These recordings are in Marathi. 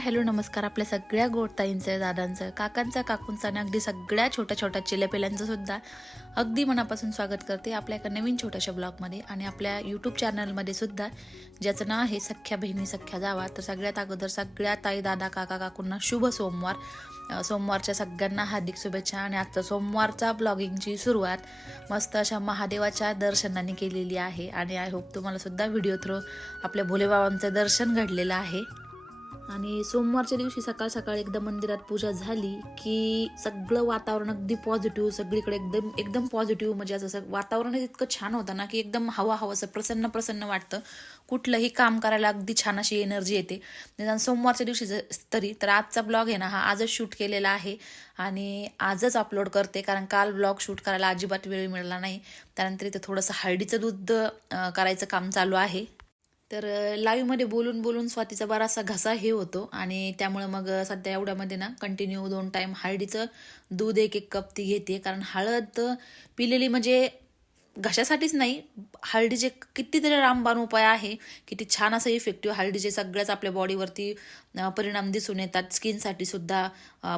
हॅलो नमस्कार आपल्या सगळ्या गोडताईंचं दादांचं काकांचं काकूंचं आणि अगदी सगळ्या छोट्या छोट्या चिलेपिल्यांचं सुद्धा अगदी मनापासून स्वागत करते आपल्या एका नवीन छोट्याशा ब्लॉगमध्ये आणि आपल्या यूट्यूब चॅनलमध्ये सुद्धा ज्याचं नाव आहे सख्या बहिणी सख्या जावा. तर सगळ्यात अगोदर सगळ्या ताई दादा काका काकूंना शुभ सोमवार. सोमवारच्या सगळ्यांना हार्दिक शुभेच्छा आणि आजचा सोमवारचा ब्लॉगिंगची सुरुवात मस्त अशा महादेवाच्या दर्शनाने केलेली आहे. आणि आय होप तुम्हाला सुद्धा व्हिडिओ थ्रू आपल्या भोलेबाबांचं दर्शन घडलेलं आहे. आणि सोमवारच्या दिवशी सकाळ सकाळ एकदा मंदिरात पूजा झाली की सगळं वातावरण अगदी पॉझिटिव्ह सगळीकडे एकदम एकदम पॉझिटिव्ह म्हणजे असं वातावरण इतकं छान होतं ना की एकदम हवा हवा असं प्रसन्न प्रसन्न वाटतं. कुठलंही काम करायला अगदी छान अशी एनर्जी येते. निदान सोमवारच्या दिवशी ज- तरी तर आजचा ब्लॉग आहे ना हा आजच शूट केलेला आहे आणि आजच अपलोड करते कारण काल ब्लॉग शूट करायला अजिबात वेळ मिळाला नाही. त्यानंतर इथं थोडंसं हळदीचं दूध करायचं काम चालू आहे. तर लाईव्हमध्ये बोलून बोलून स्वातीचा बराचसा घसा हे होतो. आणि त्यामुळे मग सध्या एवढ्यामध्ये ना कंटिन्यू दोन टाईम हळदीचं दूध एक एक कप ती घेते. कारण हळद पिलेली म्हणजे घशासाठीच नाही हळदीचे कितीतरी रामबाण उपाय आहे किती छान असं इफेक्टिव्ह हळदीचे सगळ्याच आपल्या बॉडीवरती परिणाम दिसून येतात. स्किनसाठी सुद्धा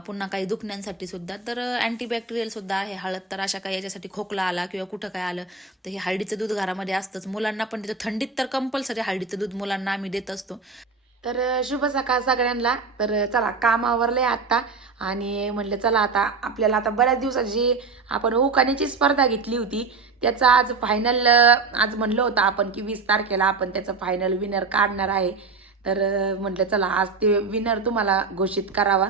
पुन्हा काही दुखण्यांसाठी सुद्धा. तर अँटीबॅक्टेरियल सुद्धा आहे. हळद तर अशा काही याच्यासाठी खोकला आला किंवा कुठं काय आलं तर हे हळदीचं दूध घरामध्ये असतंच. मुलांना पण तिथं थंडीत तर कंपल्सरी हळदीचं दूध मुलांना आम्ही देत असतो. तर शुभ सकाळ सगळ्यांना. तर चला काम आवरलंय आता आणि म्हणलं चला आता आपल्याला आता बऱ्याच दिवसाची आपण उकाण्याची स्पर्धा घेतली होती. त्याचा आज फायनल आज म्हणलं होतं आपण की वीस तारखेला आपण त्याचं फायनल विनर काढणार आहे. तर म्हटलं चला आज ते विनर तुम्हाला घोषित करावा.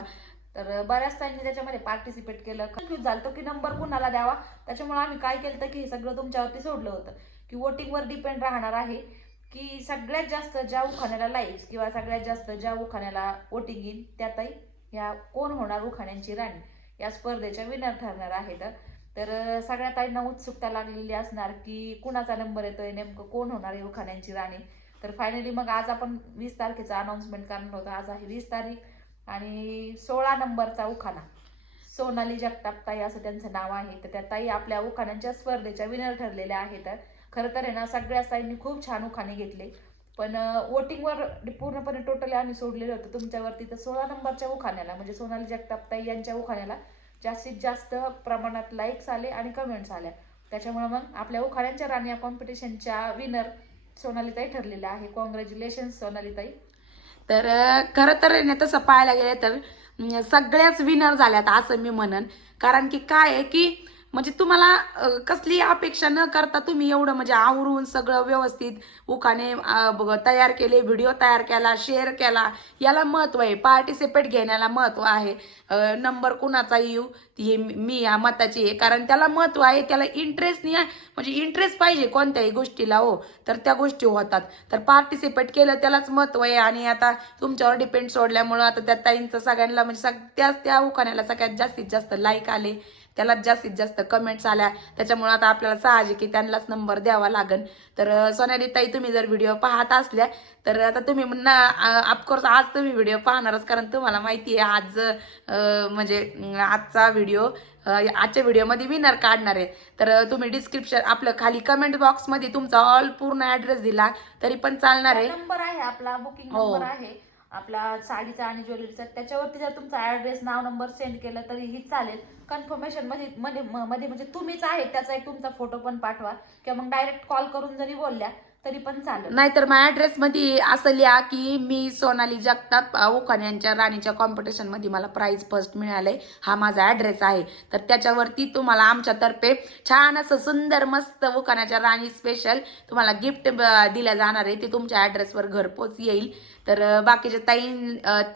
तर बऱ्याच त्यांनी त्याच्यामध्ये पार्टिसिपेट केलं. कन्फ्युज झालं की नंबर कुणाला द्यावा? त्याच्यामुळे आम्ही काय केलं तर की हे सगळं तुमच्यावरती सोडलं होतं. की वोटिंगवर डिपेंड राहणार आहे. की सगळ्यात जास्त ज्या उखाण्याला लाईक्स किंवा सगळ्यात जास्त ज्या उखाण्याला वोटिंग येईल त्यातही ह्या या कोण होणार उखाण्यांची राणी? या स्पर्धेच्या विनर ठरणार आहेत. तर अं, सगळ्या ताईंना उत्सुकता लागलेली असणार की कुणाचा नंबर येतोय नेमकं कोण होणार आहे उखाण्यांची राणी? तर फायनली मग आज आपण वीस तारखेचा अनाऊन्समेंट करणार होतं. आज आहे वीस तारीख आणि सोळा नंबरचा उखाणा. सोनाली जगताप ताई असं त्यांचं नाव आहे. तर त्या ताई आपल्या उखाण्यांच्या स्पर्धेच्या विनर ठरलेल्या आहेत. खरं तर आहे ना सगळ्या ताईंनी खूप छान उखाणे घेतले. पण वोटिंगवर पूर्णपणे टोटली आम्ही सोडलेलं होतं तुमच्यावरती. तर सोळा नंबरच्या उखाण्याला म्हणजे सोनाली जगतापताई यांच्या उखाण्याला जास्तीत जास्त प्रमाणात लाईक्स आले आणि कमेंट्स आल्या. त्याच्यामुळे मग आपल्या उखाण्यांच्या राणी या कॉम्पिटिशनच्या विनर सोनालीताई ठरलेल्या आहे. कॉंग्रॅच्युलेशन सोनालीताई. तर खरं तर ना तसं पाहायला गेलं तर सगळ्याच विनर झाल्यात असं मी म्हणन. कारण की काय आहे की म्हणजे तुम्हाला कसली अपेक्षा न करता तुम्ही एवढं म्हणजे आवरून सगळं व्यवस्थित उखाने बघ- तयार केले व्हिडिओ तयार केला शेअर केला याला महत्त्व आहे. पार्टिसिपेट घेण्याला महत्त्व आहे. नंबर कुणाचा येऊ हे मी मी या मताची आहे. कारण त्याला महत्त्व आहे त्याला इंटरेस्ट नाही आहे. म्हणजे इंटरेस्ट पाहिजे कोणत्याही गोष्टीला हो तर त्या गोष्टी होतात. तर पार्टिसिपेट केलं त्यालाच महत्त्व आहे. आणि आता तुमच्यावर डिपेंड सोडल्यामुळं आता त्या ताईंचं सगळ्यांना म्हणजे सग त्याच त्या उखाण्याला सगळ्यात जास्तीत जास्त लाईक आले. त्याला जास्तीत जास्त कमेंट्स आल्या. त्याच्यामुळे आता आपल्याला साहजिक आहे त्यांनाच नंबर द्यावा लागेल तर सोनाली ताई तुम्ही जर व्हिडिओ पाहत असल्या तर आता तुम्ही ना ऑफकोर्स आज तुम्ही व्हिडिओ पाहणारच कारण तुम्हाला माहिती आहे आज म्हणजे आजचा व्हिडिओ आजच्या व्हिडिओमध्ये विनर काढणार आहे. तर तुम्ही डिस्क्रिप्शन आपलं खाली कमेंट बॉक्समध्ये तुमचा ऑल पूर्ण ऍड्रेस दिला तरी पण चालणार आहे. नंबर आहे आपला बुकिंग हो. नंबर आहे. आपला साडीचा आणि ज्वेलरीचा त्याच्यावरती जर तुमचा ऍड्रेस नाव नंबर सेंड केला तरीही चालेल. कन्फर्मेशनमध्ये मध्ये मध्ये म्हणजे तुम्हीच आहे त्याचा एक तुमचा फोटो पण पाठवा. किंवा मग डायरेक्ट कॉल करून जरी बोलल्या तरी पण चालेल. नाहीतर माझ्या ऍड्रेस मध्ये असं लिहा की मी सोनाली जगताप अ, यांच्या राणीच्या कॉम्पिटिशनमध्ये मला प्राइज फर्स्ट मिळालंय. हा माझा ऍड्रेस आहे. तर त्याच्यावरती तुम्हाला आमच्यातर्फे छान असं सुंदर मस्त ओखाण्याच्या राणी स्पेशल तुम्हाला गिफ्ट दिल्या जाणार आहे. ते तुमच्या ऍड्रेसवर घरपोच येईल. तर बाकीच्या ताई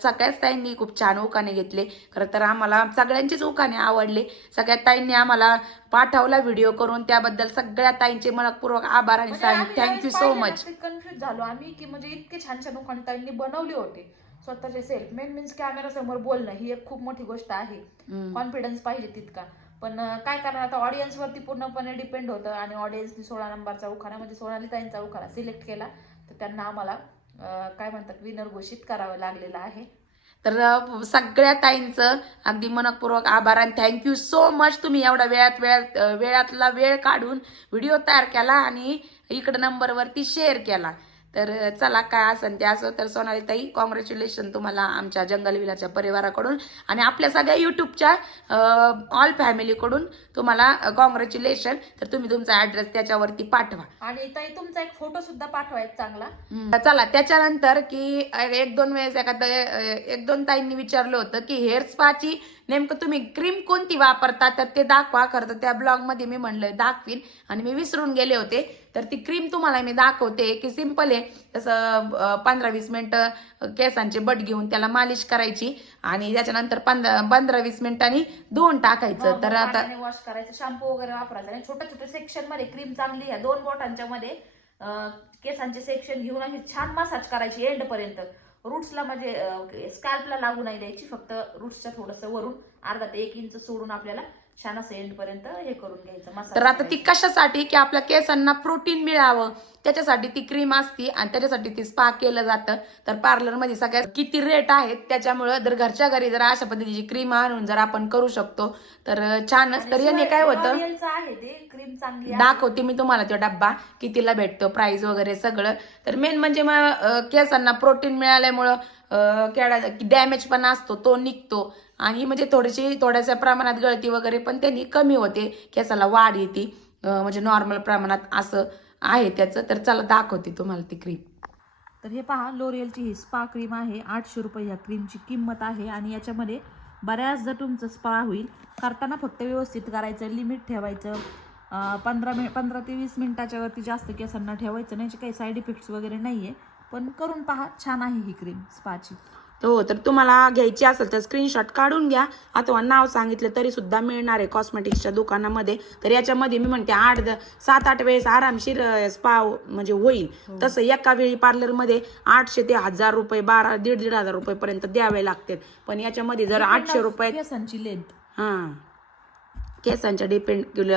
सगळ्याच ताईंनी खूप छान उखाणे घेतले. खरं तर आम्हाला सगळ्यांचेच उखाणे आवडले. सगळ्या ताईंनी आम्हाला पाठवला व्हिडिओ करून. त्याबद्दल सगळ्या ताईंचे मनपूर्वक आभार आणि थँक्यू सो मच कन्फ्युज झालो आम्ही की म्हणजे इतके छान छान उखाणे ताईंनी बनवले होते. स्वतःचे सेल्फ मेन मीन्स कॅमेरा समोर बोलणं ही एक खूप मोठी गोष्ट आहे. कॉन्फिडन्स पाहिजे तितका. पण काय करणार आता ऑडियन्स वरती पूर्णपणे डिपेंड होतं आणि ऑडियन्सनी सोळा नंबरचा उखाणा म्हणजे सोनाली ताईंचा उखाणा सिलेक्ट केला. तर त्यांना आम्हाला काय म्हणतात विनर घोषित करावं लागलेलं आहे. तर सगळ्या ताईंचं अगदी मनपूर्वक आभार आणि थँक्यू सो मच तुम्ही एवढा वेळात वेळात वेळातला वेळ काढून व्हिडिओ तयार केला आणि इकडं नंबरवरती शेअर केला. तर चला काय असन ते असो. तर सोनाली ताई कॉंग्रॅच्युलेशन तुम्हाला आमच्या जंगल विलाच्या परिवाराकडून आणि आपल्या सगळ्या युट्यूबच्या ऑल फॅमिलीकडून तुम्हाला कॉंग्रॅच्युलेशन तर तुम्ही तुमचा ॲड्रेस त्याच्यावरती पाठवा. आणि ताई तुमचा एक फोटो सुद्धा पाठवा एक चांगला. चला त्याच्यानंतर की एक दोन वेळेस एखादा एक दोन ताईंनी विचारलं होतं की हेअर स्पाची नेमकं तुम्ही क्रीम कोणती वापरता? तर ते दाखवा खरं तर त्या ब्लॉगमध्ये मी म्हणलं दाखवीन. आणि मी विसरून गेले होते. तर ती क्रीम तुम्हाला मी दाखवते की सिंपल आहे. तसं पंधरा वीस मिनिटं केसांचे बट घेऊन त्याला मालिश करायची. आणि त्याच्यानंतर पंधरा पंधरा वीस मिनिटांनी धुवून टाकायचं. तर आता वॉश करायचं शॅम्पू वगैरे वापरायचा. आणि छोट्या छोट्या सेक्शनमध्ये क्रीम चांगली आहे. दोन बोटांच्या मध्ये केसांचे सेक्शन घेऊन अशी छान मसाज करायची एंड पर्यंत. रूट्सला म्हणजे स्कॅल्पला लागू नाही द्यायची फक्त रूट्सच्या थोडंसं वरून अर्धा ते एक इंच सोडून आपल्याला छान असं एंड पर्यंत हे करून घ्यायचं तर आता ती कशासाठी की आपल्या केसांना प्रोटीन मिळावं त्याच्यासाठी ती क्रीम असती आणि त्याच्यासाठी ती स्पा केलं जातं. तर पार्लरमध्ये सगळ्यात किती रेट आहेत त्याच्यामुळं जर घरच्या घरी जर अशा पद्धतीची क्रीम आणून जर आपण करू शकतो तर छानच. तर याने काय होतं? L'Orealचं आहे ते क्रीम चांगली आहे. दाखवते मी तुम्हाला तो डब्बा कितीला भेटतो प्राइस वगैरे सगळं. तर मेन म्हणजे मग केसांना प्रोटीन मिळाल्यामुळं केळा डॅमेज पण असतो तो निघतो. आणि म्हणजे थोडीशी थोड्याशा प्रमाणात गळती वगैरे पण त्यांनी कमी होते. केसाला वाढ येते. म्हणजे नॉर्मल प्रमाणात असं आहे त्याचं. तर चला दाखवते तुम्हाला ती क्रीम तर हे पहा लोरियलची ही स्पा क्रीम आहे. आठशे रुपये ह्या क्रीमची किंमत आहे. आणि याच्यामध्ये बऱ्याचदा तुमचं स्पा होईल. करताना फक्त व्यवस्थित करायचं लिमिट ठेवायचं. पंधरा मिन पंधरा ते वीस मिनटाच्यावरती जास्त केसांना ठेवायचं. नाही याचे काही साईड इफेक्ट्स वगैरे नाही आहे पण करून पहा छान आहे ही क्रीम स्पाची हो तर तुम्हाला घ्यायची असेल तर स्क्रीनशॉट काढून घ्या. अथवा नाव सांगितलं तरी सुद्धा मिळणार आहे कॉस्मेटिक्सच्या दुकानामध्ये. तर याच्यामध्ये मी म्हणते आठ द- सात आठ वेळेस आरामशीर स्पा म्हणजे होईल. तसं एका वेळी पार्लरमध्ये आठशे ते हजार रुपये बारा दीड दीड हजार रुपयेपर्यंत द्यावे लागतात पण याच्यामध्ये जर आठशे रुपये केसांची लेंथ हां. केसांच्या डिपेंड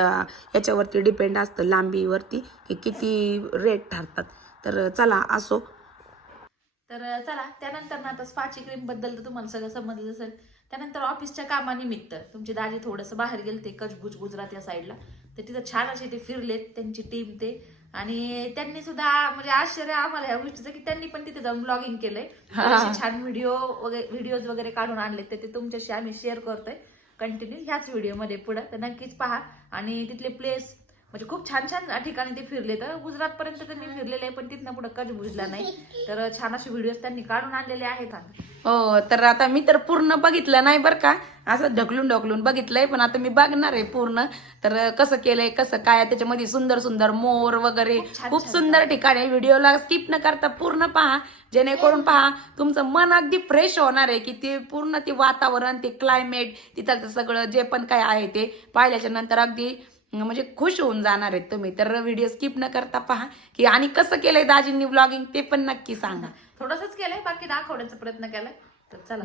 याच्यावरती डिपेंड असतं लांबीवरती. की किती रेट ठरतात. तर चला असो. तर चला त्यानंतर ना आता स्पाची क्रीमबद्दल तर तुम्हाला सगळं समजलं असेल. त्यानंतर ऑफिसच्या कामानिमित्त तुमची दाजी थोडंसं बाहेर गेले ते कचबुज गुजरात या साईडला तर तिथं छान असे ते फिरलेत त्यांची टीम ते. आणि त्यांनी सुद्धा म्हणजे आश्चर्य आम्हाला ह्या गोष्टीचं की त्यांनी पण तिथे जाऊन ब्लॉगिंग केलंय. असे छान व्हिडिओ वगैरे व्हिडिओज वगैरे काढून आणले तर ते तुमच्याशी आम्ही शेअर करतोय. कंटिन्यू ह्याच व्हिडिओमध्ये पुढं. तर नक्कीच पहा. आणि तिथले प्लेस म्हणजे खूप छान छान ठिकाणी ते फिरले तर गुजरात पर्यंत तर मी फिरलेले आहे पण तिथनं पुढे कच बुजला नाही. तर छान असे व्हिडिओज त्यांनी काढून आणलेले आहेत. हो तर आता मी तर पूर्ण बघितलं नाही बरं का. असं ढकलून ढकलून बघितलंय पण आता मी बघणार आहे पूर्ण. तर कसं केलंय कसं काय त्याच्यामध्ये सुंदर सुंदर मोर वगैरे. खूप सुंदर ठिकाणी व्हिडिओला स्किप न करता पूर्ण पहा. जेणेकरून पहा तुमचं मन अगदी फ्रेश होणार आहे की ते पूर्ण ते वातावरण ते क्लायमेट तिथलं सगळं जे पण काय आहे ते पाहिल्याच्या नंतर अगदी म्हणजे खुश होऊन जाणार आहेत तुम्ही. तर व्हिडिओ स्किप न करता पहा की आणि कसं केलंय दाजींनी ब्लॉगिंग ते पण नक्की सांगा. थोडंसंच केलंय बाकी दाखवण्याचा प्रयत्न केलाय. तर चला.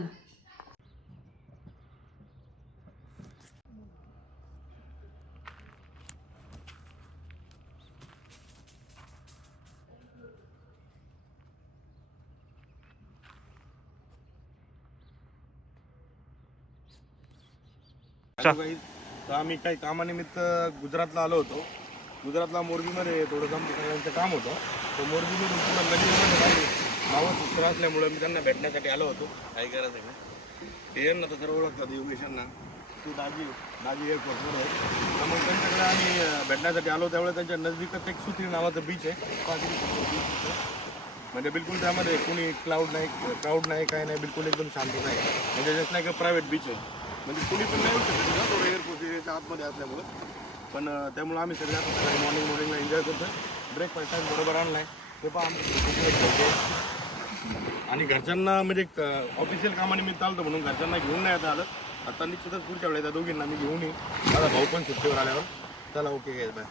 गाईज. तर आम्ही काही कामानिमित्त गुजरातला आलो होतो. गुजरातला मोरबीमध्ये थोडंसं आमचं सगळ्यांचं काम होतं. तर मोरबीमधून पुन्हा नदीमध्ये काही नावं असल्यामुळे मी त्यांना भेटण्यासाठी आलो होतो. काही गरज आहे ना? ते यांना तर सर्व ओळखतात योगेशांना. तू दाजी दाजी एक भरपूर आहे तर मग त्यांच्याकडे आम्ही भेटण्यासाठी आलो. त्यावेळेस त्यांच्या नजदीकच एक सुत्री नावाचं बीच आहे. म्हणजे बिलकुल त्यामध्ये कोणी क्लाउड नाही क्राऊड नाही काय नाही. बिलकुल एकदम शांतता आहे म्हणजे जस्ट नाही का प्रायव्हेट बीच आहे. म्हणजे कुणी पण नाही येऊ शकत थोडं एअरपोर्ट एरियाच्या आतमध्ये असल्यामुळं. पण त्यामुळं आम्ही सगळे आता सकाळी मॉर्निंग मॉर्निंगला एन्जॉय करतो ब्रेकफास्ट टाईम बरोबर आणलाय. ते पण आम्ही आणि घरच्यांना म्हणजे ऑफिशियल कामानिमित्त आलं होतं म्हणून घरच्यांना घेऊन नाही आता आलं. आता निश्चितच पुढच्या वेळेला त्या दोघींना मी घेऊन येईन. माझा भाऊ पण सुट्टीवर आल्यावर. चला ओके काय बाय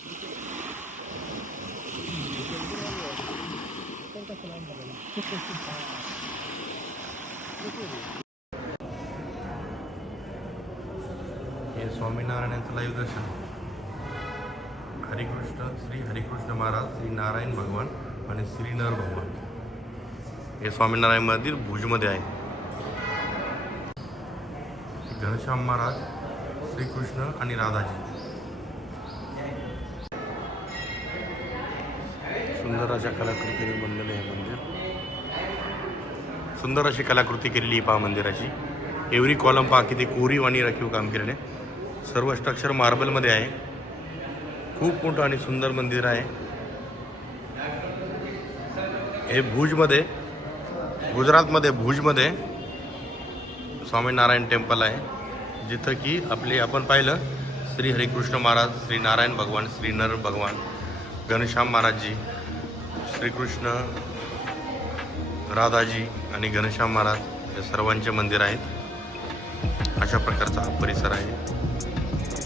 हे स्वामीनारायणाचं लाईव्ह दर्शन. हरिकृष्ण श्री हरिकृष्ण महाराज श्री नारायण भगवान आणि श्री नर भगवान. हे स्वामीनारायण मंदिर भुजमध्ये आहे. घनश्याम महाराज श्रीकृष्ण आणि राधाजी. सुंदर अशा कलाकृतीने बनलेलं आहे मंदिर. सुंदर अशी कलाकृती केलेली आहे पहा मंदिराची. एव्हरी कॉलम पहा किती कोरीव आणि राखीव काम केलेले सर्व स्ट्रक्चर मार्बलमध्ये आहे. खूप मोठं आणि सुंदर मंदिर आहे. हे भुजमध्ये गुजरातमध्ये भुजमध्ये स्वामीनारायण टेम्पल आहे. जिथं की आपले आपण पाहिलं श्री हरिकृष्ण महाराज श्री नारायण भगवान श्री नर भगवान घनश्याम महाराजजी श्रीकृष्ण राधाजी आणि घनश्याम महाराज या सर्वांचे मंदिर आहेत. अशा प्रकारचा हा परिसर आहे.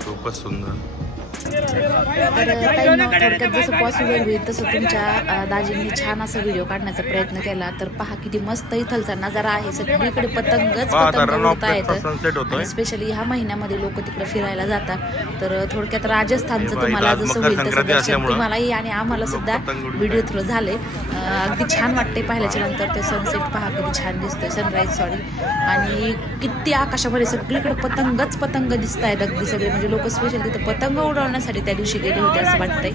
खूपच सुंदर. तर ताईंनो, थोडक्यात जसं पॉसिबल होईल तसं तुमच्या दाजींनी छान असा व्हिडिओ काढण्याचा प्रयत्न केला. तर पहा किती मस्त इथलचा नजारा आहे. सगळीकडे पतंगच पतंग उडता येतं स्पेशली ह्या महिन्यामध्ये लोक तिकडे फिरायला जातात. तर थोडक्यात राजस्थानचं तुम्हाला जसं होईल तसं तुम्हालाही आणि आम्हाला सुद्धा व्हिडिओ. थ्रू झाले. अगदी छान वाटते पाहिल्याच्या नंतर ते सनसेट पहा कधी छान दिसतोय सनराईज सॉरी आणि किती आकाशामध्ये सगळीकडे पतंगच पतंग दिसत आहेत अगदी सगळे. म्हणजे लोक स्पेशल तिथे पतंग उडवण्यासाठी त्या दिवशी गेले होते असं वाटतंय.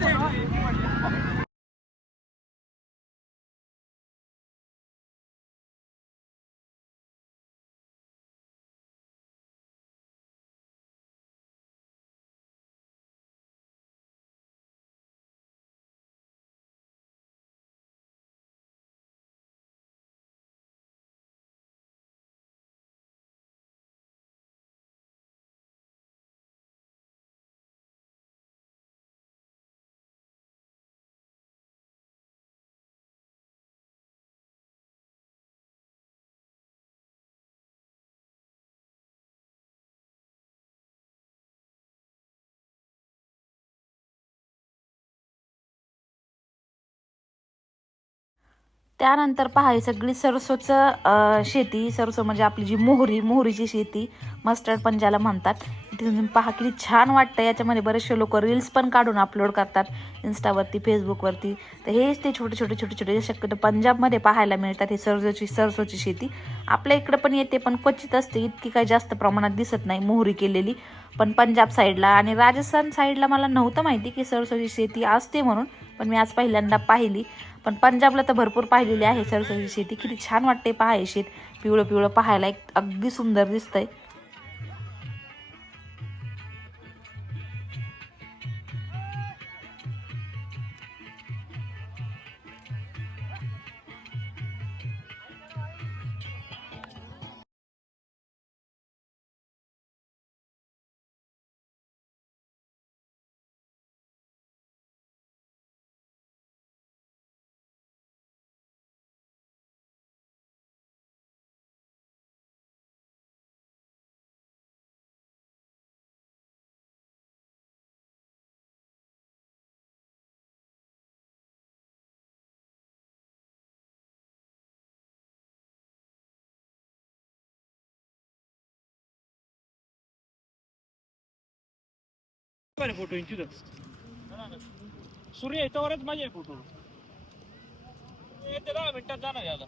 त्यानंतर पहा ही सगळी सरसोचं शेती सरसो म्हणजे आपली जी मोहरी मोहरीची शेती मस्टर्ड पण ज्याला म्हणतात तिथून पहा किती छान वाटतं याच्यामध्ये बरेचसे लोक रील्स पण काढून अपलोड करतात इन्स्टावरती फेसबुकवरती तर हेच ते छोटे छोटे छोटे छोटे शक्यतो पंजाबमध्ये पाहायला मिळतात हे सरसोची सरसोची शेती. आपल्या इकडं पण येते पण क्वचित असते इतकी काही जास्त प्रमाणात दिसत नाही मोहरी केलेली. पण पंजाब साईडला आणि राजस्थान साईडला मला नव्हतं माहिती की सरसोची शेती असते म्हणून. पण मी आज पहिल्यांदा पाहिली. पण पंजाबला तर भरपूर पाहिलेली आहे सरसोची शेती. किती छान वाटते पहा शेत. पिवळं पिवळं पाहायला एक अगदी सुंदर दिसतंय. फोटो तिथं सूर्य याच्यावरच माझे फोटो येते दहा मिनिटात जाणार आहे आता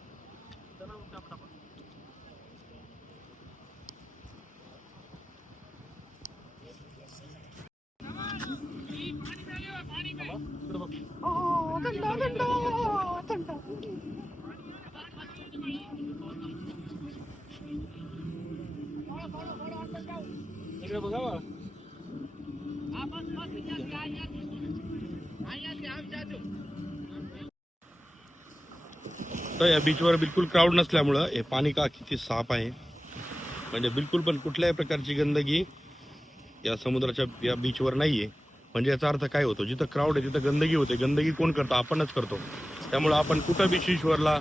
इकडे बघा होतं. तर या बीचवर बिलकुल क्राऊड नसल्यामुळं हे पाणी का किती साफ आहे? म्हणजे बिलकुल पण कुठल्याही प्रकारची गंदगी या समुद्राच्या या बीचवर नाही आहे म्हणजे याचा अर्थ काय होतो? जिथं क्राऊड आहे तिथं गंदगी होते. गंदगी कोण करतो? आपणच करतो. त्यामुळं आपण कुठं बीच ईश्वरला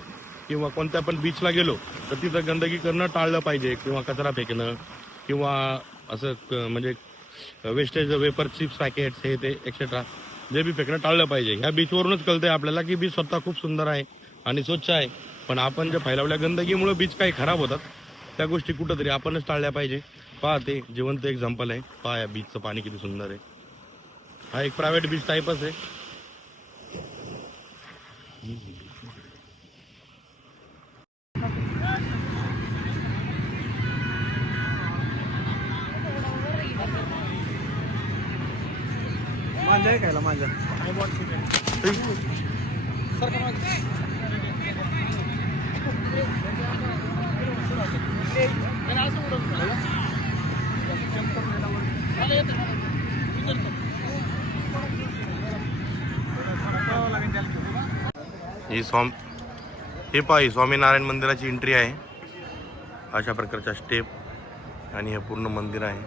किंवा कोणत्या पण बीचला गेलो तर तिथं गंदगी करणं टाळलं पाहिजे किंवा कचरा फेकणं किंवा असं म्हणजे वेस्टेज वेपर चिप्स पॅकेट्स हे ते एक्सेट्रा जे बी फेकणं टाळलं पाहिजे. ह्या बीचवरूनच कळतंय आपल्याला की बीच स्वतः खूप सुंदर आहे. आणि स्वच्छ आहे. पण आपण जे फैलावल्या गंदगीमुळे बीच काही खराब होतात त्या गोष्टी कुठंतरी आपणच टाळल्या पाहिजे. पहा ते जिवंत एक्झाम्पल आहे. पहा या बीचचं पाणी किती सुंदर आहे. हा एक प्रायव्हेट बीच टाईपच आहे. माझ्या आहे खायला माझ्या ही स्वाम हे पहा ही स्वामीनारायण मंदिराची एंट्री आहे. अशा प्रकारच्या स्टेप आणि हे पूर्ण मंदिर आहे.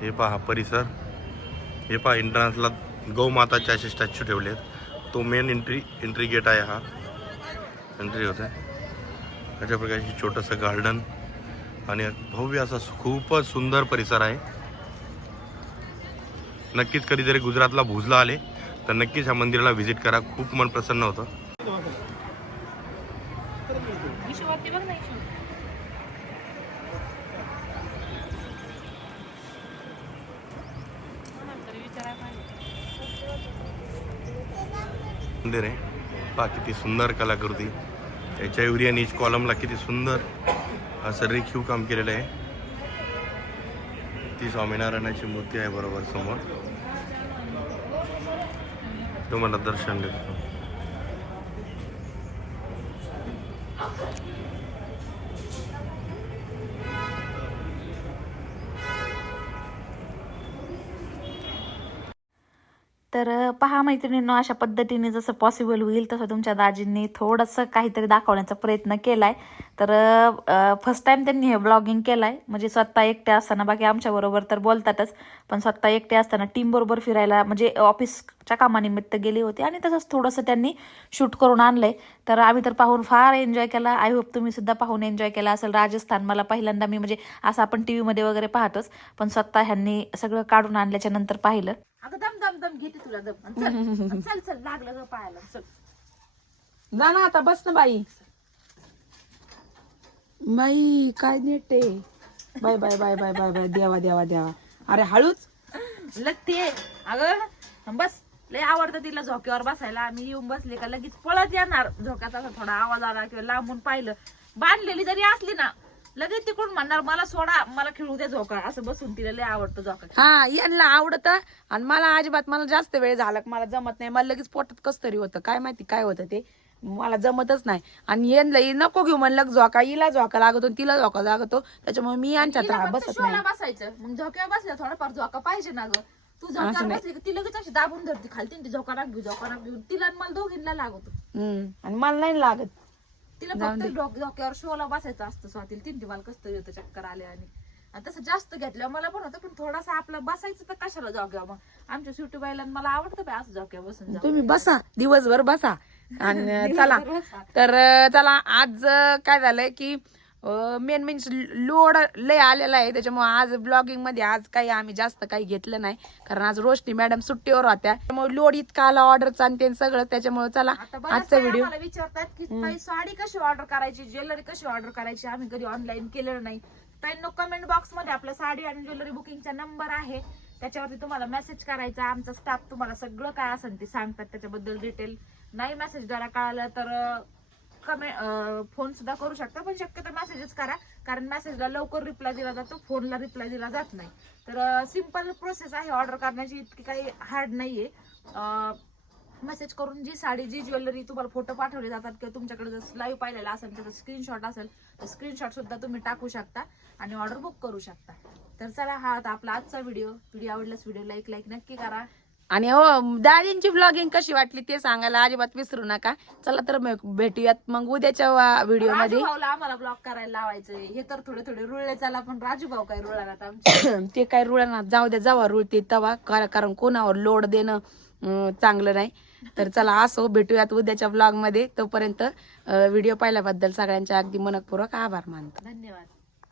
हे पहा हा परिसर. हे पहा एंट्रन्सला गौमाताचे असे स्टॅच्यू ठेवले आहेत तो मेन एंट्री एंट्री गेट आहे हा. एंट्री होते अशा प्रकारचे छोटंसं गार्डन आणि भव्य असा खूपच सुंदर परिसर आहे. नक्कीच कधीतरी गुजरातला भुजला आले तर नक्कीच ह्या मंदिराला व्हिजिट करा. खूप मन प्रसन्न होतं. मंदिर आहे. बाकी ती सुंदर कलाकृती. याच्या एव्हरी आणि इच कॉलमला किती सुंदर असं रेखीव काम केलेलं आहे. ती स्वामीनारायणाची मूर्ती आहे बरोबर समोर. तुम्हाला दर्शन देतो. तर पहा मैत्रिणींनो अशा पद्धतीने जसं पॉसिबल होईल तसं तुमच्या दाजींनी थोडंसं काहीतरी दाखवण्याचा प्रयत्न केलाय. तर फर्स्ट टाइम त्यांनी हे ब्लॉगिंग केलाय. म्हणजे स्वतः एकटे असताना बाकी आमच्याबरोबर तर बोलतातच. पण स्वतः एकटे असताना टीम बरोबर फिरायला म्हणजे ऑफिसच्या कामानिमित्त गेले होते. आणि तसंच थोडंसं त्यांनी शूट करून आणलंय. तर आम्ही तर पाहून फार एन्जॉय केला. आय होप तुम्ही सुद्धा पाहून एन्जॉय केला असेल. राजस्थान मला पहिल्यांदा मी म्हणजे असं आपण टी व्हीमध्ये वगैरे पाहतोच. पण स्वतः ह्यांनी सगळं काढून आणल्याच्या नंतर पाहिलं. अगं दम दम दम घेते तुला दम. आणि चल आणि चल चल लागलं ग पायाला चल. जा ना आता बस ना बाई. बाई काय नेट आहे? Bye bye bye bye bye bye. देवा देवा देवा. अरे हळूच. लगते अगं बस. लय आवडतं तिला झोक्यावर बसायला. आम्ही येऊन बसले का लगेच पळत येणार. झोक्याचा असा थोडा आवाज आला किंवा लांबून पाहिलं. बांधलेली जरी असली ना लगेच तिकडून म्हणणार मला सोडा मला खेळू द्या झोका. असं बसून तिला लय आवडतं झोका हा यांना आवडत. आणि मला अजिबात मला जास्त वेळ झाला मला जमत नाही. मला लगेच पोटात कस तरी होतं. काय माहिती काय होतं ते. मला जमतच नाही. आणि यांना हे नको घेऊ म्हणलं झोका हिला झोका लागतो तिला झोका लागतो. त्याच्यामुळे मी यांच्यात राहा बसत नाही. बसायचं. मग झोक्यावर बसल्या थोडाफार झोका पाहिजे ना गं. तू झोक्यावर बसली की ती लगेच अशी दाबून धरते खालती झोका राख घेऊ झोका राख घेऊ. तिला मला दोघींना लागतो. आणि मला नाही लागत. तिला फक्त डोक- डोक्यावर शोला बसायचं असतं स्वातील. तीन मला कसं तरी होतं चक्कर आले आणि. आणि तसं जास्त घेतल्यावर मला पण होतं पण थोडासा आपला बसायचं तर कशाला झोक्यावर मग? आमच्या सुट्टी बाईला मला आवडतं बाई असं झोक्यावर बसून जाऊ तुम्ही बसा. दिवसभर बसा. आणि चला. तर अं, चला आज अं, काय झालंय की मेन मीन्स लोड लय आलेला आहे. त्याच्यामुळे आज ब्लॉगिंगमध्ये आज काही आम्ही जास्त काही घेतलं नाही. कारण आज रोशनी मॅडम सुट्टीवर होत्या. त्यामुळे लोड इतका आला ऑर्डरचा आणि ते सगळं. त्याच्यामुळे चला आजचा व्हिडिओ विचारतात की ताई साडी कशी ऑर्डर करायची? ज्वेलरी कशी ऑर्डर करायची? आम्ही कधी ऑनलाईन केलेलं नाही. ताईंनो कमेंट बॉक्समध्ये आपला साडी आणि ज्वेलरी बुकिंगचा नंबर आहे. त्याच्यावरती तुम्हाला मेसेज करायचा. आमचा स्टाफ तुम्हाला सगळं काय असेल ते सांगतात. त्याच्याबद्दल डिटेल नाही मेसेज द्वारा कळालं तर कमेंट फोन सुद्धा करू शकता पण शक्यतो मेसेजच करा. कारण मेसेजला लवकर रिप्लाय दिला जातो फोनला रिप्लाय दिला जात नाही. तर सिंपल प्रोसेस आहे ऑर्डर करण्याची इतकी काही हार्ड नाही आहे मेसेज करून जी साडी जी ज्वेलरी तुम्हाला फोटो पाठवले जातात किंवा तुमच्याकडे जर लाईव्ह पाहिलेला असेल त्याचा स्क्रीनशॉट असेल तर स्क्रीनशॉट सुद्धा तुम्ही टाकू शकता आणि ऑर्डर बुक करू शकता. तर चला हा आता आपला आजचा व्हिडिओ व्हिडिओ आवडल्यास व्हिडिओ लाईक लाईक नक्की करा. आणि हो दादींची ब्लॉगिंग कशी वाटली ते सांगायला अजिबात विसरू नका. चला तर मग भेटूयात मग उद्याच्या वा- मध्ये आम्हाला ब्लॉक करायला लावायचंय. हे तर थोडे थोडे रुळले चला पण राजू भाऊ काय रुळणार ते काय रुळणार जाऊ द्या जावा रुळते तवा कार- कारण कोणावर लोड देणं चांगलं नाही. तर चला असो भेटूयात उद्याच्या ब्लॉगमध्ये. तोपर्यंत व्हिडिओ पाहिल्याबद्दल सगळ्यांचे अगदी मनपूर्वक आभार मानतो. धन्यवाद.